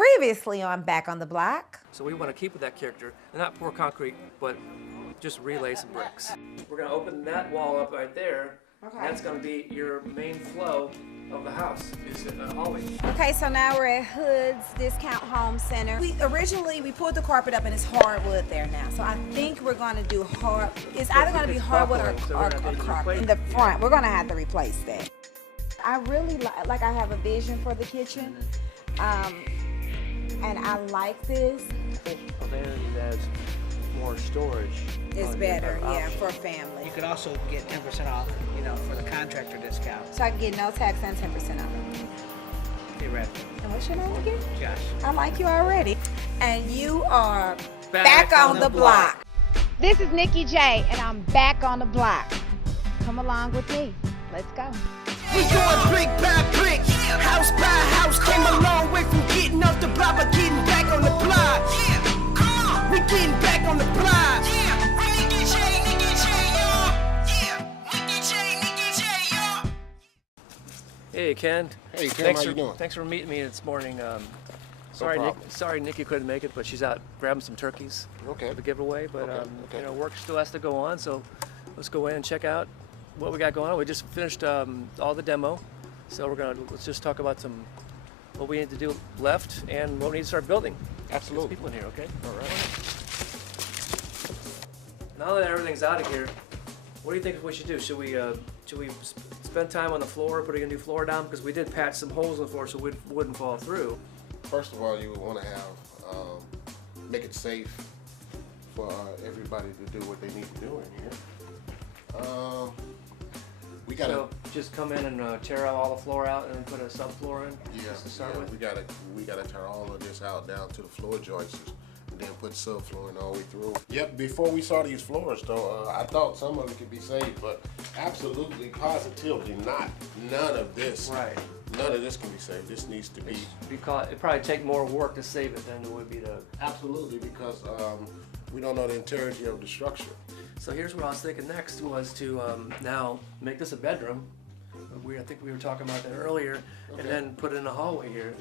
Previously on Back on the Block. So we want to keep with that character and not pour concrete, but just relay some bricks. We're going to open that wall up right there. Okay. And that's going to be your main flow of the house. Is in the hallway. Okay, so now we're at Hood's Discount Home Center. Originally we pulled the carpet up and it's hardwood there now. So I think we're going to do it's either going to be hardwood or carpet in the front. We're going to have to replace that. I really like I have a vision for the kitchen. And I like this. Well, then there's more storage. It's better, yeah, for a family. You could also get 10% off, for the contractor discount. So I can get no tax and 10% off. Theoretically. And what's your name again? Josh. I like you already. And you are back on the block. This is Nikki J, and I'm back on the block. Come along with me. Let's go. We going brick by brick, house by house. Came a long way from getting off the block, but getting back on the block. Yeah, come on. We getting back on the block. Yeah, we Nikki J, y'all. Yeah, Nikki J, y'all. Hey, Ken. Hey, Ken, how you doing? Thanks for meeting me this morning. Sorry, Nikki couldn't make it, but she's out grabbing some turkeys for the giveaway. But work still has to go on, so let's go in and check out what we got going on. We just finished all the demo, so let's just talk about what we need to do left and what we need to start building. Absolutely. There's people in here, okay? All right. Now that everything's out of here, what do you think we should do? Should we spend time on the floor, putting a new floor down, because we did patch some holes in the floor so it wouldn't fall through. First of all, you would want to have make it safe for everybody to do what they need to do in here. We gotta just come in and tear out all the floor out and then put a subfloor in. Just to start with. We gotta tear all of this out down to the floor joists and then put subflooring all the way through. Yep. Before we saw these floors, though, I thought some of it could be saved, but absolutely, positively not. None of this. Right. None of this can be saved. This needs to be. Because it'd probably take more work to save it than it would be to. Absolutely, because we don't know the integrity of the structure. So here's what I was thinking next was to now make this a bedroom. I think we were talking about that earlier, and then put it in a hallway here.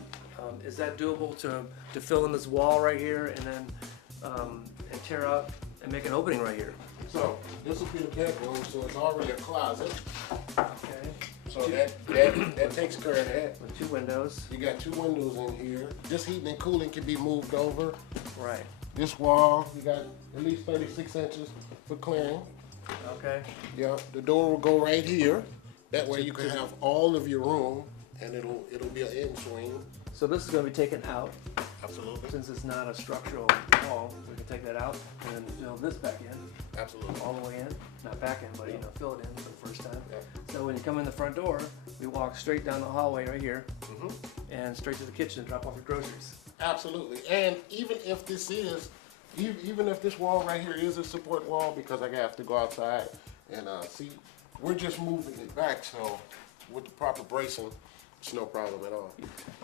Is that doable to fill in this wall right here and then and tear up and make an opening right here? So this will be the bedroom. So it's already a closet. Okay. So that takes care of that. With 2 windows. You got 2 windows in here. This heating and cooling can be moved over. Right. This wall, you got at least 36 inches for clearing. Okay. Yeah, the door will go right here. That way you can have all of your room, and it'll be an in swing. So this is going to be taken out. Absolutely. Since it's not a structural wall, we can take that out and then fill this back in. Absolutely. All the way in, not back in, but fill it in for the first time. Yeah. So when you come in the front door, we walk straight down the hallway right here, and straight to the kitchen and drop off your groceries. Absolutely. And even if this wall right here is a support wall, because I have to go outside and see, we're just moving it back. So with the proper bracing, it's no problem at all.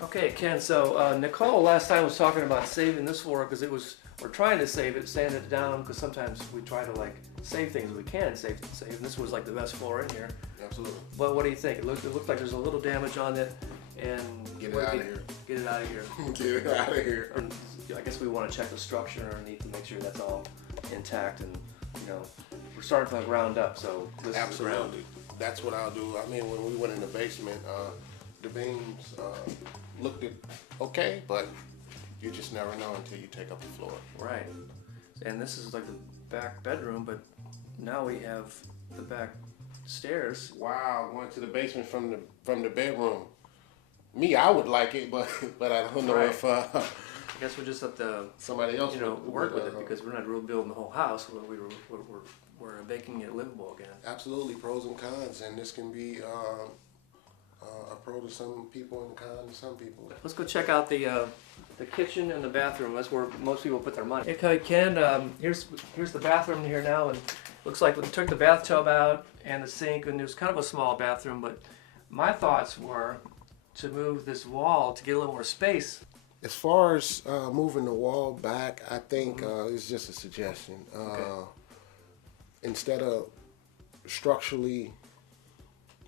Okay, Ken. So Nicole last time was talking about saving this floor because we're trying to save it, sand it down, because sometimes we try to save things we can save. And this was the best floor in here. Absolutely. But what do you think? It looks like there's a little damage on it, and get it out of here. Get it out of here. Get it out of here. And I guess we want to check the structure underneath to make sure that's all intact, and we're starting from the ground up. So this Absolutely. is the ground. That's what I'll do. I mean, when we went in the basement, the beams looked okay, but you just never know until you take up the floor. Right. And this is like the back bedroom, but now we have the back stairs. Wow, going to the basement from the bedroom. Me, I would like it, but I don't know if I guess we'll just have to somebody else work with it, because we're not really building the whole house. We're making it livable again. Absolutely, pros and cons, and this can be a pro to some people and a con to some people. Let's go check out the kitchen and the bathroom. That's where most people put their money. Okay, Ken, here's the bathroom here now, and looks like we took the bathtub out and the sink, and it was kind of a small bathroom, but my thoughts were to move this wall to get a little more space. As far as moving the wall back, I think it's just a suggestion. Instead of structurally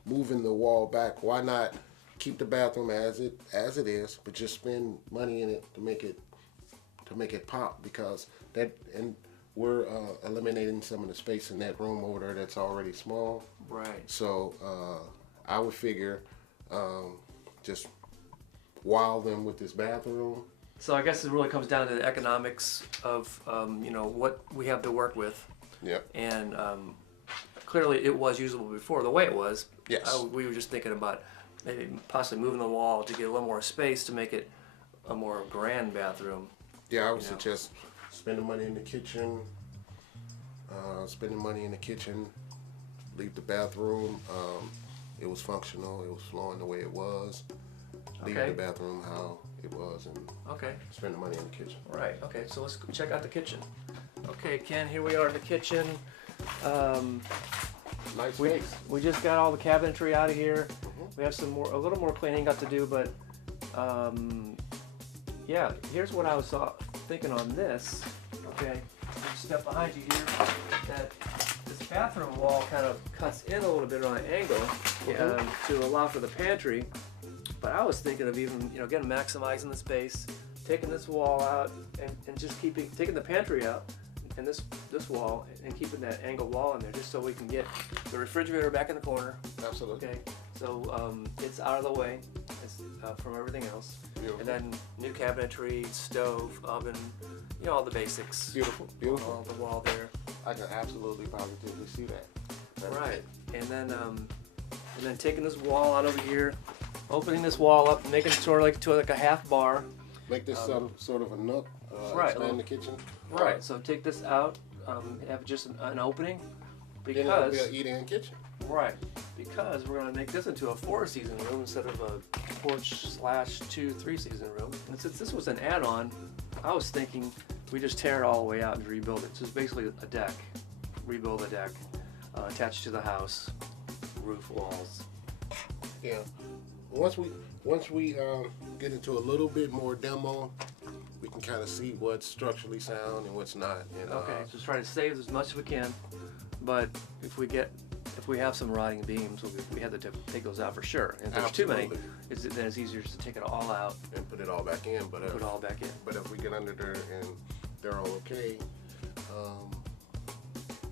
moving the wall back, why not keep the bathroom as it is, but just spend money in it to make it pop, because we're eliminating some of the space in that room over there that's already small. Right. So I would figure just wow them with this bathroom. So I guess it really comes down to the economics of you know, what we have to work with. Yep. And clearly it was usable before the way it was. Yes. We were just thinking about maybe possibly moving the wall to get a little more space to make it a more grand bathroom. Yeah, I would suggest spending money in the kitchen. Leave the bathroom. It was functional. It was flowing the way it was. Leave the bathroom how it was, and spend the money in the kitchen. Right. Okay. So let's check out the kitchen. Okay, Ken. Here we are in the kitchen. Nice space. We just got all the cabinetry out of here. We have a little more cleaning up to do, but yeah. Here's what I was thinking on this. Okay. Step behind you here. That this bathroom wall kind of cuts in a little bit on an angle to allow for the pantry. But I was thinking of even, you know, again, maximizing the space, taking this wall out, and just taking the pantry out, and this wall, and keeping that angled wall in there, just so we can get the refrigerator back in the corner. Absolutely. Okay, so it's out of the way from everything else. Beautiful. And then new cabinetry, stove, oven, you know, all the basics. Beautiful. Beautiful. On the wall there. I can absolutely positively see that. Right. And then taking this wall out over here, opening this wall up, making it sort of like a half bar. Make this sort of a nook. Right. Expand the kitchen. Right. So take this out, have just an opening, Then it'll because be an eat-in kitchen. right, because we're gonna make this into a 4-season room instead of a porch/2, 3-season room. And since this was an add-on, I was thinking we just tear it all the way out and rebuild it. So it's basically a deck, rebuild a deck, attached to the house, roof, walls. Yeah. Once we get into a little bit more demo, we can kind of see what's structurally sound and what's not. And, Okay, just try to save as much as we can, but if we have some rotting beams, we have to take those out for sure. And if there's too many, then it's easier just to take it all out and put it all back in. But put it all back in. But if we get under there and they're all okay,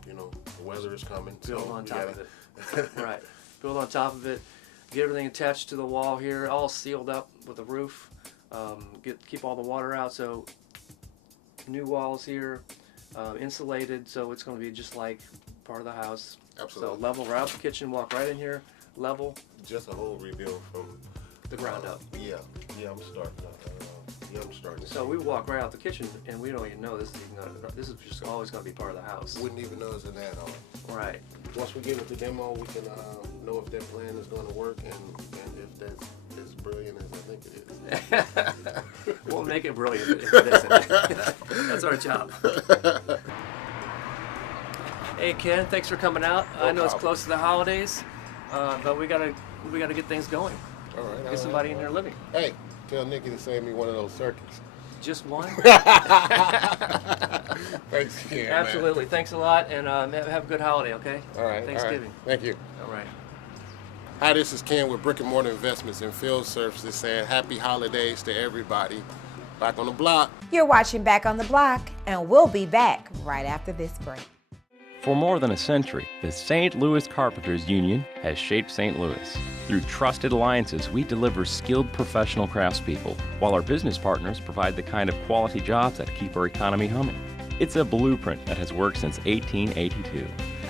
you know, the weather is coming. Build so on top of it. Right. Build on top of it. Get everything attached to the wall here, all sealed up with a roof. Keep all the water out. So new walls here, insulated. So it's going to be just like part of the house. Absolutely. So level right out the kitchen. Walk right in here. Level. Just a whole rebuild from the ground up. Yeah. I'm starting. So we walk right out the kitchen, and we don't even know this is just always going to be part of the house. Wouldn't even know it's an add-on. Right. Once we get into demo, we can know if that plan is going to work and if that's as brilliant as I think it is. We'll make it brilliant if it isn't. That's our job. Hey Ken, thanks for coming out. I know it's close to the holidays, but we gotta get things going. All right. Get somebody in there living. Hey, tell Nikki to save me one of those turkeys. Just one? Thanks again. Absolutely. Man. Thanks a lot, and have a good holiday, okay? All right. Thanksgiving. All right. Thank you. All right. Hi, this is Ken with Brick and Mortar Investments and Field Services saying happy holidays to everybody. Back on the block. You're watching Back on the Block, and we'll be back right after this break. For more than a century, the St. Louis Carpenters Union has shaped St. Louis. Through trusted alliances, we deliver skilled professional craftspeople, while our business partners provide the kind of quality jobs that keep our economy humming. It's a blueprint that has worked since 1882.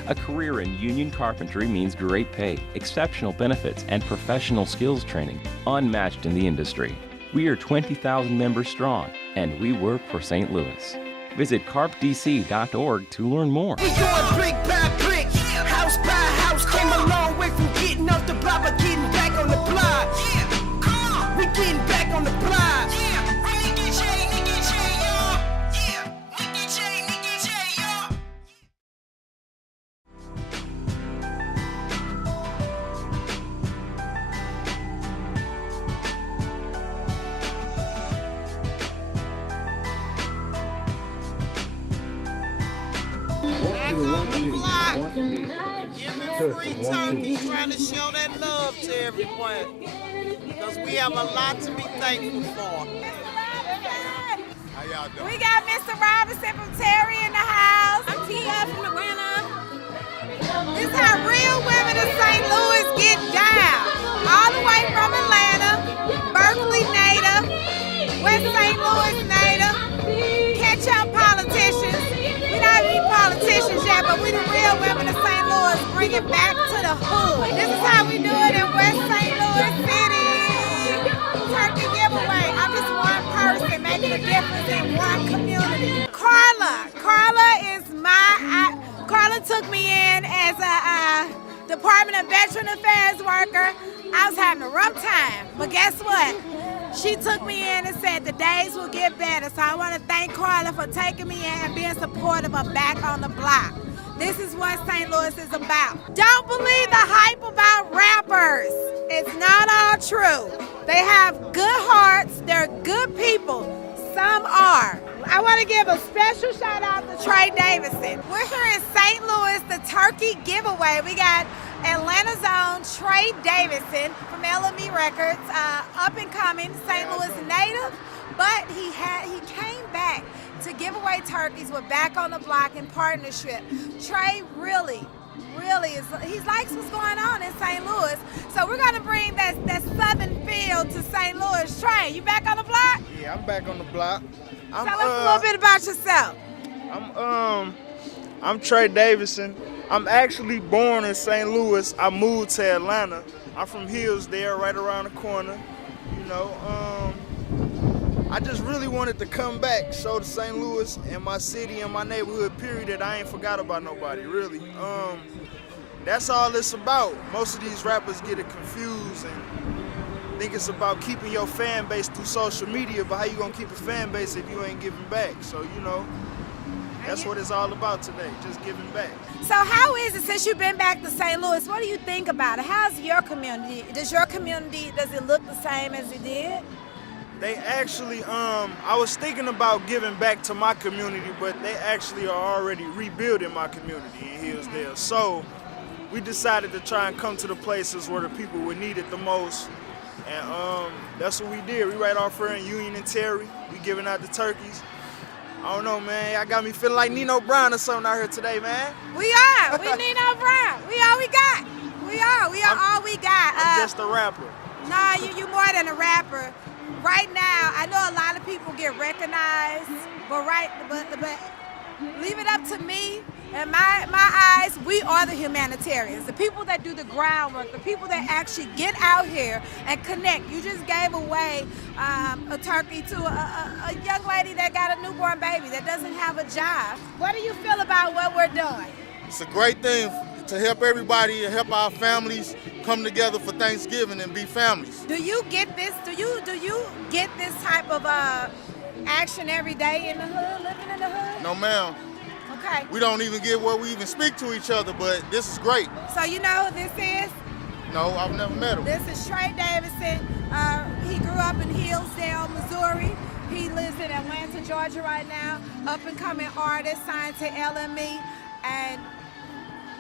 A career in union carpentry means great pay, exceptional benefits, and professional skills training, unmatched in the industry. We are 20,000 members strong, and we work for St. Louis. Visit carpdc.org to learn more. We going brick by brick, house by house. Came a long way from getting off the block, but getting back on the block. Yeah, come on, we getting back on the block. Yeah, Nikki J, y'all. Yeah, Nikki J, y'all. Giving free turkey, trying to show that love to everyone. Because we have a lot to be thankful for. How y'all doing? We got Mr. Robinson from Terry in the house. I'm Tia from Atlanta. This is how real women in St. Louis get down. All the way from Atlanta, Berkeley native, West St. Louis native, catch up politicians. We're not even politicians yet, but we the real women of St. Louis, bring it back to the hood. This is how we do it in West St. Louis City. Turkey giveaway. I'm just one person making a difference in one community. Carla is Carla took me in as a Department of Veteran Affairs worker. I was having a rough time, but guess what? She took me in and said the days will get better. So I want to thank Carla for taking me in and being supportive of Back on the Block. This is what St. Louis is about. Don't believe the hype about rappers. It's not all true. They have good hearts. They're good people. Some are. I want to give a special shout out to Trey Davidson. We're here in St. Louis, the turkey giveaway. We got Atlanta's own Trey Davidson from LME Records, up and coming St. Louis native, but he came back to give away turkeys with Back on the Block in partnership. Trey really he likes what's going on in St. Louis. So we're gonna bring that southern feel to St. Louis. Trey, you back on the block? Yeah, I'm back on the block. Tell us a little bit about yourself. I'm Trey Davidson. I'm actually born in St. Louis. I moved to Atlanta. I'm from Hillsdale, right around the corner. You know, I just really wanted to come back, show to St. Louis and my city and my neighborhood, period, that I ain't forgot about nobody, really. That's all it's about. Most of these rappers get it confused and think it's about keeping your fan base through social media, but how you gonna keep a fan base if you ain't giving back? So, you know, that's what it's all about today, just giving back. So how is it, since you've been back to St. Louis, what do you think about it? How's your community? Does it look the same as it did? They actually, I was thinking about giving back to my community, but they actually are already rebuilding my community in Hillsdale. So we decided to try and come to the places where the people would need it the most. And that's what we did. We right off here in Union and Terry. We giving out the turkeys. I don't know, man. Y'all got me feeling like Nino Brown or something out here today, man. We are. We Nino Brown. We all we got. We are all we got. I'm just a rapper. Nah, you more than a rapper. Right now, I know a lot of people get recognized, but leave it up to me. In my eyes, we are the humanitarians, the people that do the groundwork, the people that actually get out here and connect. You just gave away a turkey to a young lady that got a newborn baby that doesn't have a job. What do you feel about what we're doing? It's a great thing to help everybody and help our families come together for Thanksgiving and be families. Do you get this? Do you get this type of action every day in the hood, living in the hood? No, ma'am. Okay. We don't even get where we even speak to each other, but this is great. So you know who this is? No, I've never met him. This is Trey Davidson. He grew up in Hillsdale, Missouri. He lives in Atlanta, Georgia right now. Up and coming artist, signed to LME. And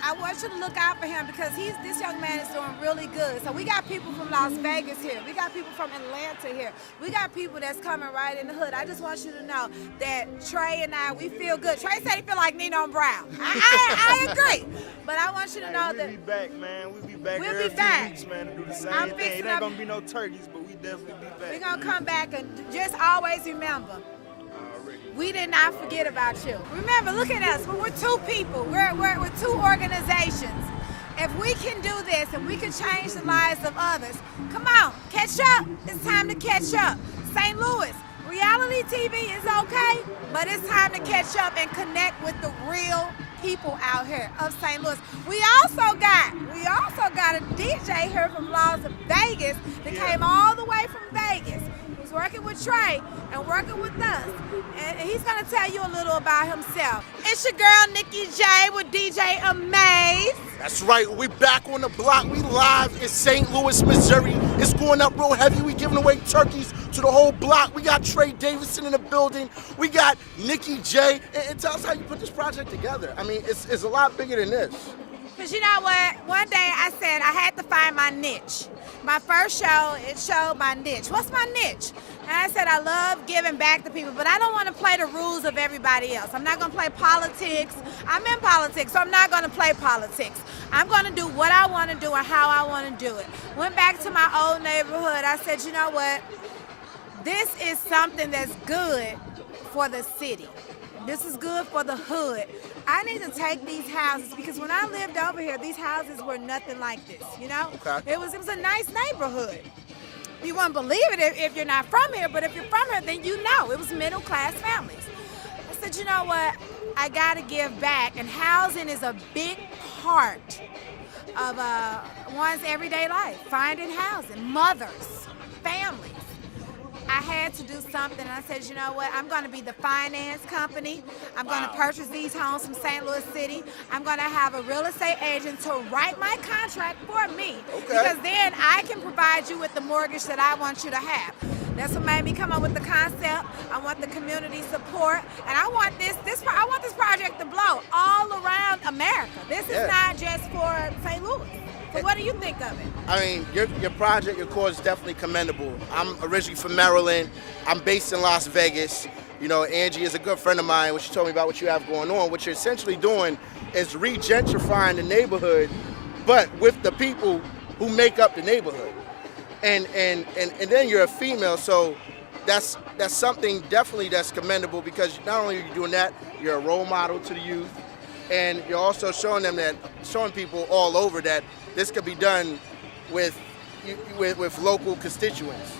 I want you to look out for him because this young man is doing really good. So we got people from Las Vegas here. We got people from Atlanta here. We got people that's coming right in the hood. I just want you to know that Trey and I, we feel good. Trey said he feel like Nino Brown. I agree. But I want you to know that we'll be back, man. We'll be back we'll every be few back. weeks, man, to do the same thing. It ain't gonna be no turkeys, but we definitely be back. We're gonna come back and just always remember, we did not forget about you. Remember, look at us. We're two people. We're two organizations. If we can do this and we can change the lives of others, come on, catch up. It's time to catch up. St. Louis, reality TV is okay, but it's time to catch up and connect with the real people out here of St. Louis. We also got a DJ here from Las Vegas that came all the way from Vegas. He's working with Trey and working with us. And he's gonna tell you a little about himself. It's your girl, Nikki J with DJ Amaze. That's right, we back on the block. We live in St. Louis, Missouri. It's going up real heavy. We giving away turkeys to the whole block. We got Trey Davidson in the building. We got Nikki J. And tell us how you put this project together. I mean, it's a lot bigger than this. Because you know what? One day I said I had to find my niche. My first show, it showed my niche. What's my niche? And I said I love giving back to people, but I don't want to play the rules of everybody else. I'm not going to play politics. I'm in politics, so I'm not going to play politics. I'm going to do what I want to do and how I want to do it. Went back to my old neighborhood. I said, you know what? This is something that's good for the city. This is good for the hood. I need to take these houses because when I lived over here, these houses were nothing like this, you know? Okay. It was a nice neighborhood. You wouldn't believe it if you're not from here, but if you're from here, then you know. It was middle-class families. I said, you know what? I got to give back, and housing is a big part of one's everyday life, finding housing, mothers, families. I had to do something, and I said, you know what, I'm going to be the finance company. I'm going to purchase these homes from St. Louis City. I'm going to have a real estate agent to write my contract for me. Okay. Because then I can provide you with the mortgage that I want you to have. That's what made me come up with the concept. I want the community support, and I want this project to blow all around America. This is not just for St. Louis. So what do you think of it? I mean, your project, your cause is definitely commendable. I'm originally from Maryland. I'm based in Las Vegas. You know, Angie is a good friend of mine. When she told me about what you have going on, what you're essentially doing is re-gentrifying the neighborhood, but with the people who make up the neighborhood. And then you're a female, so that's something definitely that's commendable because not only are you doing that, you're a role model to the youth, and you're also showing people all over that this could be done with local constituents.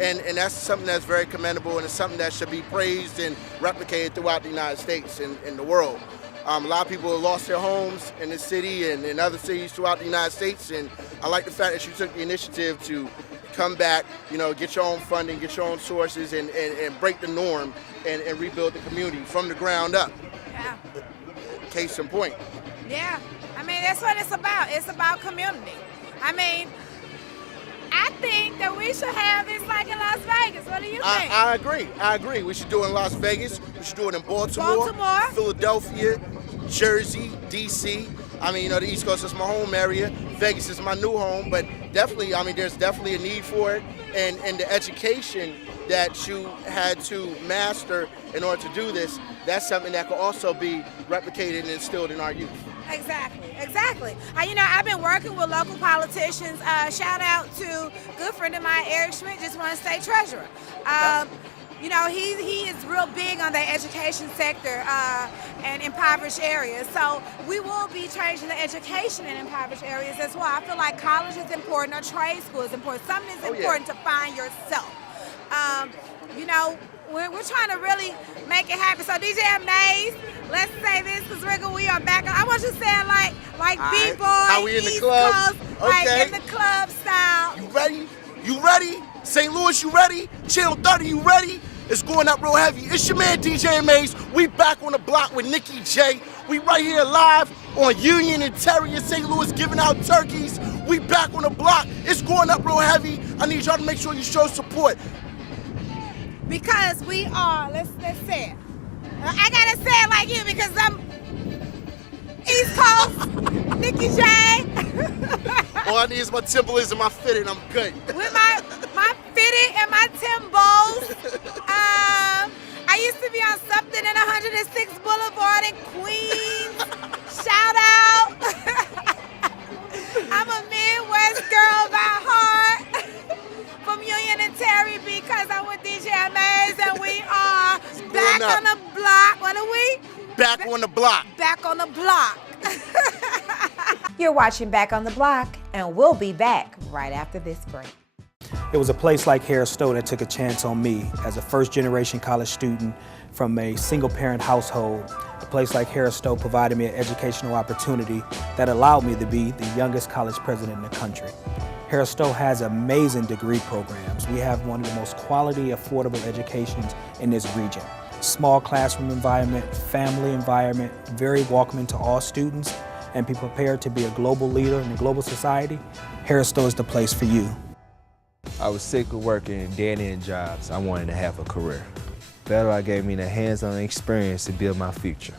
And that's something that's very commendable, and it's something that should be praised and replicated throughout the United States and the world. A lot of people have lost their homes in this city and in other cities throughout the United States, and I like the fact that you took the initiative to come back, you know, get your own funding, get your own sources, and break the norm and rebuild the community from the ground up. Yeah. Case in point. Yeah. I mean, that's what it's about. It's about community. I mean, I think that we should have this like in Las Vegas. What do you think? I agree. We should do it in Las Vegas. We should do it in Baltimore, Philadelphia, Jersey, D.C. I mean, you know, the East Coast is my home area. Vegas is my new home, but definitely, I mean, there's definitely a need for it. And the education that you had to master in order to do this, that's something that could also be replicated and instilled in our youth. Exactly. You know, I've been working with local politicians. Shout out to a good friend of mine, Eric Schmidt, just won state treasurer. You know, he is real big on the education sector and impoverished areas. So we will be changing the education in impoverished areas as well. I feel like college is important, or trade school is important. Something is important to find yourself. You know, we're trying to really make it happen. So DJ Mays, let's say this because we are back. I want you to say it like B-boy, how we in the East club? Coast, Okay. like in the club style. You ready? You ready? St. Louis, you ready? Channel 30, you ready? It's going up real heavy. It's your man DJ Mays. We back on the block with Nikki J. We right here live on Union and Terry in St. Louis giving out turkeys. We back on the block. It's going up real heavy. I need y'all to make sure you show support. Because we are, let's say it. I gotta say it like you because I'm East Coast, Nikki J. All I need is my Timberlands and my fitted, I'm good. With my fitted and my Timbos. I used to be on something in 106 Boulevard in Queens. Shout out. I'm a Midwest girl by heart. From Union and Terry because I'm with DJ Mays and we are back on the block. What are we? Back on the block. Back on the block. You're watching Back on the Block, and we'll be back right after this break. It was a place like Harris Stowe that took a chance on me as a first-generation college student from a single-parent household. A place like Harris Stowe provided me an educational opportunity that allowed me to be the youngest college president in the country. Harris Stowe has amazing degree programs. We have one of the most quality, affordable educations in this region. Small classroom environment, family environment, very welcoming to all students, and be prepared to be a global leader in a global society. Harris Stowe is the place for you. I was sick of working in dead-end jobs. I wanted to have a career. Federal gave me the hands-on experience to build my future.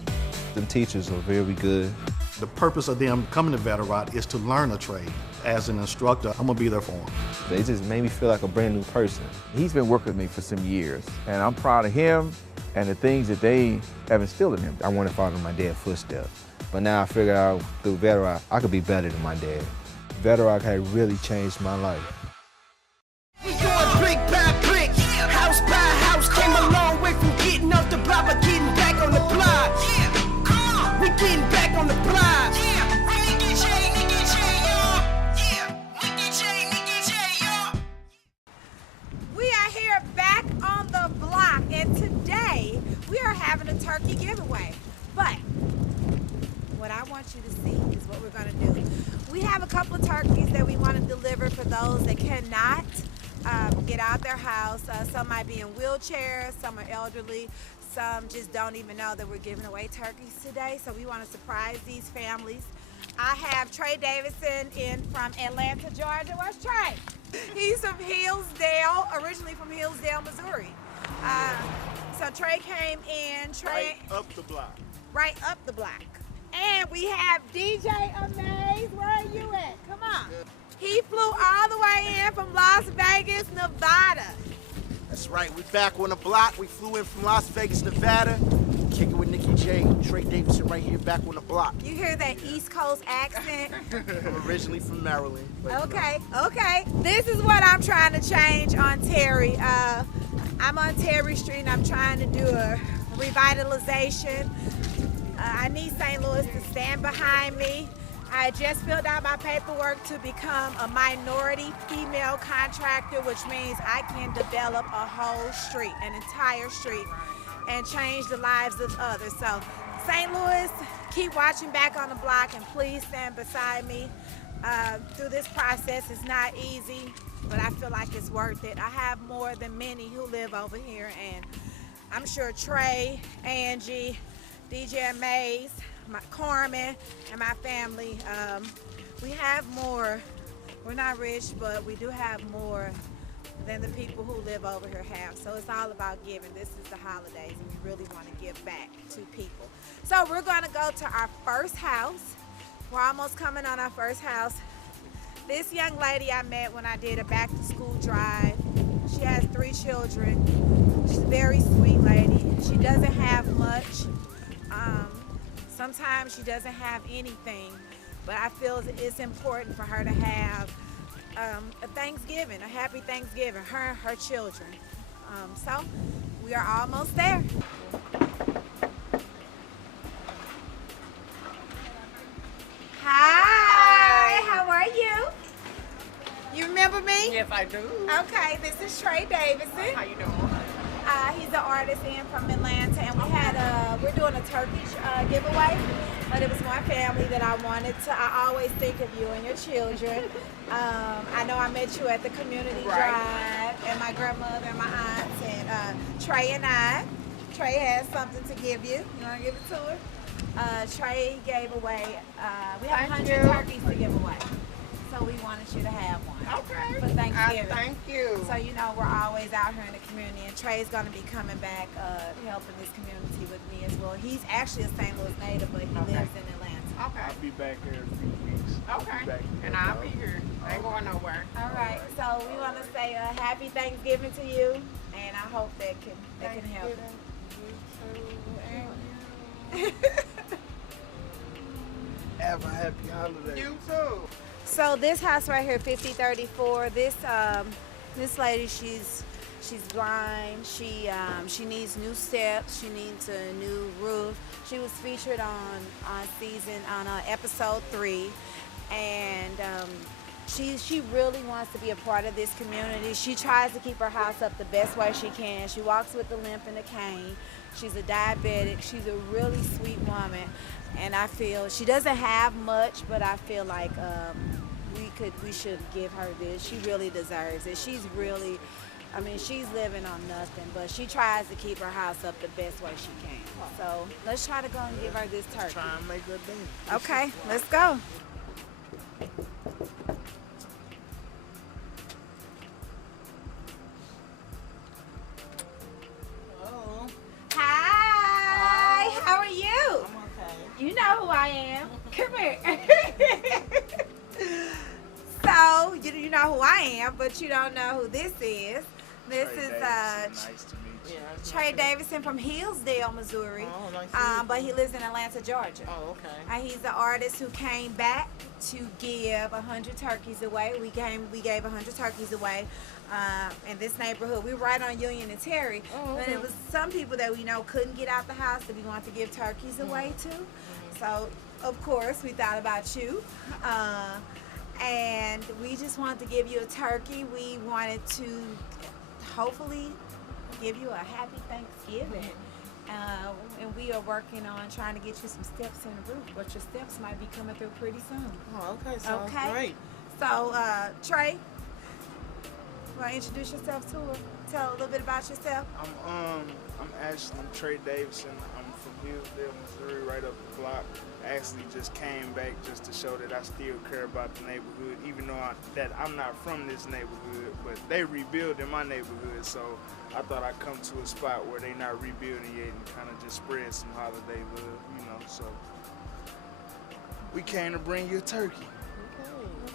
The teachers were very good. The purpose of them coming to Veterot is to learn a trade. As an instructor, I'm gonna be there for them. They just made me feel like a brand new person. He's been working with me for some years, and I'm proud of him and the things that they have instilled in him. I want to follow in my dad's footsteps, but now I figured out through Veterot, I could be better than my dad. Veterot had really changed my life. We going brick by brick, house by house. Came a long way from getting off the block, but getting back on the block. Yeah, come on. We getting back on the block. Yeah, Nikki J, y'all. Yeah, Nikki J, y'all. We are here back on the block, and today we are having a turkey giveaway. But what I want you to see is what we're going to do. We have a couple of turkeys that we want to deliver for those that cannot get out their house. Some might be in wheelchairs, some are elderly, some just don't even know that we're giving away turkeys today. So we want to surprise these families. I have Trey Davidson in from Atlanta, Georgia. Where's Trey? He's from Hillsdale, originally from Hillsdale, Missouri. So Trey came in. Right up the block. Right up the block. And we have DJ Amaze. Where are you at? Come on. He flew all the way in from Las Vegas, Nevada. That's right, we back on the block. We flew in from Las Vegas, Nevada. Kicking with Nikki J, Trey Davidson right here back on the block. You hear that East Coast accent? I'm originally from Maryland. Okay, okay. This is what I'm trying to change on Terry. I'm on Terry Street and I'm trying to do a revitalization. I need St. Louis to stand behind me. I just filled out my paperwork to become a minority female contractor, which means I can develop a whole street, an entire street, and change the lives of others. So St. Louis, keep watching Back on the Block, and please stand beside me through this process. It's not easy, but I feel like it's worth it. I have more than many who live over here, and I'm sure Trey, Angie, DJ Mays, Carmen, and my family, we have more. We're not rich, but we do have more than the people who live over here have. So it's all about giving. This is the holidays, and we really want to give back to people. So we're going to go to our first house. We're almost coming on our first house. This young lady I met when I did a back-to-school drive. She has 3 children. She's a very sweet lady. She doesn't have much. Sometimes she doesn't have anything, but I feel it's important for her to have a Thanksgiving, a happy Thanksgiving, her and her children. So we are almost there. Hi, how are you? You remember me? Yes, I do. Okay, this is Trey Davidson. How you doing? He's an artist in from Atlanta, and we're doing a turkey giveaway, but it was my family that I wanted to. I always think of you and your children. I know I met you at the community drive, and my grandmother and my aunts, and Trey and I. Trey has something to give you. You want to give it to her? Trey gave away, we have 100 turkeys to give away. So we wanted you to have one. Okay. For Thanksgiving. Thank you. So you know we're always out here in the community, and Trey's going to be coming back helping this community with me as well. He's actually a St. Louis native, but he lives in Atlanta. Okay. I'll be back here in a few weeks. Okay. And I'll be here. I ain't going nowhere. All right. So we want to say a happy Thanksgiving to you, and I hope that can help. Have a happy holiday. You too. So this house right here, 5034. This lady, she's blind. She needs new steps. She needs a new roof. She was featured on episode 3, and she really wants to be a part of this community. She tries to keep her house up the best way she can. She walks with a limp and a cane. She's a diabetic. She's a really sweet woman, and I feel she doesn't have much, but I feel like we should give her this. She really deserves it. She's really, she's living on nothing, but she tries to keep her house up the best way she can. So let's try to go and give her this turkey. Try and make her day. Okay, let's go. Hi, how are you? I'm okay. You know who I I am. Come here. So, you know who I am, but you don't know who this is. This is Nice to meet you. Trey Davidson from Hillsdale, Missouri. Oh, nice to meet you. But he lives in Atlanta, Georgia. Oh, okay. He's the artist who came back to give 100 turkeys away. We gave 100 turkeys away in this neighborhood. We were right on Union and Terry. Oh, okay. But it was some people that we know couldn't get out the house that we wanted to give turkeys away to. So, of course, we thought about you. And we just wanted to give you a turkey. We wanted to hopefully give you a happy Thanksgiving. And we are working on trying to get you some steps in the roof, but your steps might be coming through pretty soon. Oh, okay. Sounds great. So, Trey, want to introduce yourself to her? Tell a little bit about yourself. I'm Trey Davidson. I'm from Hillsdale, Missouri, right up the block. I actually just came back just to show that I still care about the neighborhood, even though I'm not from this neighborhood, but they rebuilding my neighborhood, so I thought I'd come to a spot where they not rebuilding yet and kind of just spread some holiday love, so we came to bring you a turkey.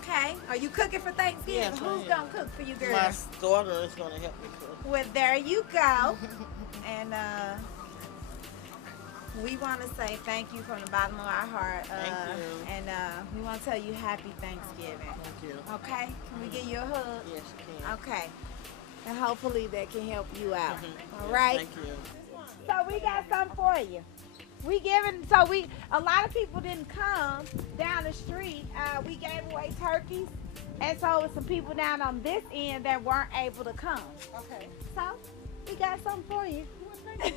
Okay. Are you cooking for Thanksgiving? Yes, Who's going to cook for you, girl? My daughter is going to help me cook. Well, there you go. And we want to say thank you from the bottom of our heart. Thank you. And we want to tell you happy Thanksgiving. Thank you. Okay? Can we give you a hug? Yes, you can. Okay. And hopefully that can help you out. All Yes, right? Thank you. So we got something for you. A lot of people didn't come down the street. We gave away turkeys. And so some people down on this end that weren't able to come. Okay. So we got something for you. Happy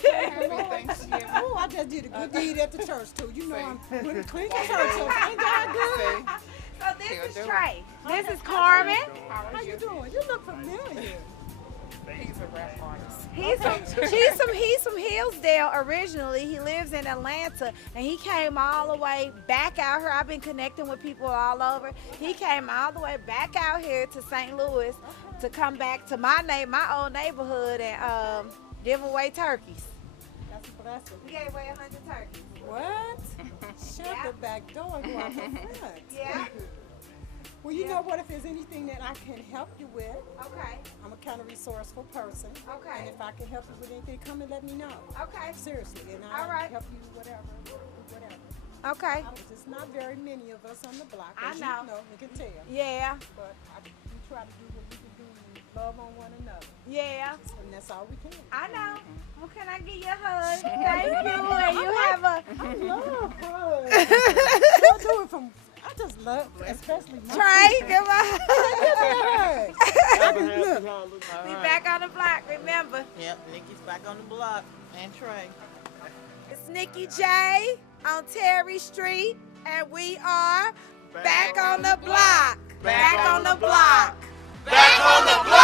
Thanksgiving. Oh, I just did a good deed at the church too. You know I'm really clean the church, so thank God good. So this is Trey. This is Carmen. How you doing? You look familiar. He's a rap artist. He's from Hillsdale originally. He lives in Atlanta, and he came all the way back out here. I've been connecting with people all over. He came all the way back out here to St. Louis to come back to my old neighborhood and give away turkeys. That's a blessing. We gave away 100 turkeys. What? Shut the back door and go out the front. Yeah. Well, you know what? If there's anything that I can help you with, okay. I'm a kind of resourceful person. Okay. And if I can help you with anything, come and let me know. Okay. Seriously, and All right. help you whatever. Okay. There's not very many of us on the block. I As know. You know, we can tell. Yeah. But we try to do what we can do and love on one another. Yeah. And that's all we can. I know. Well, can I give you a hug? Thank you. And you have a... I love hugs. I do it from... I just love, especially my Trey, people. give a hug. Look. We back on the block, remember. Yep, Nikki's back on the block. And Trey. It's Nikki J on Terry Street, and we are back on the block. Back on the block. Back on the block.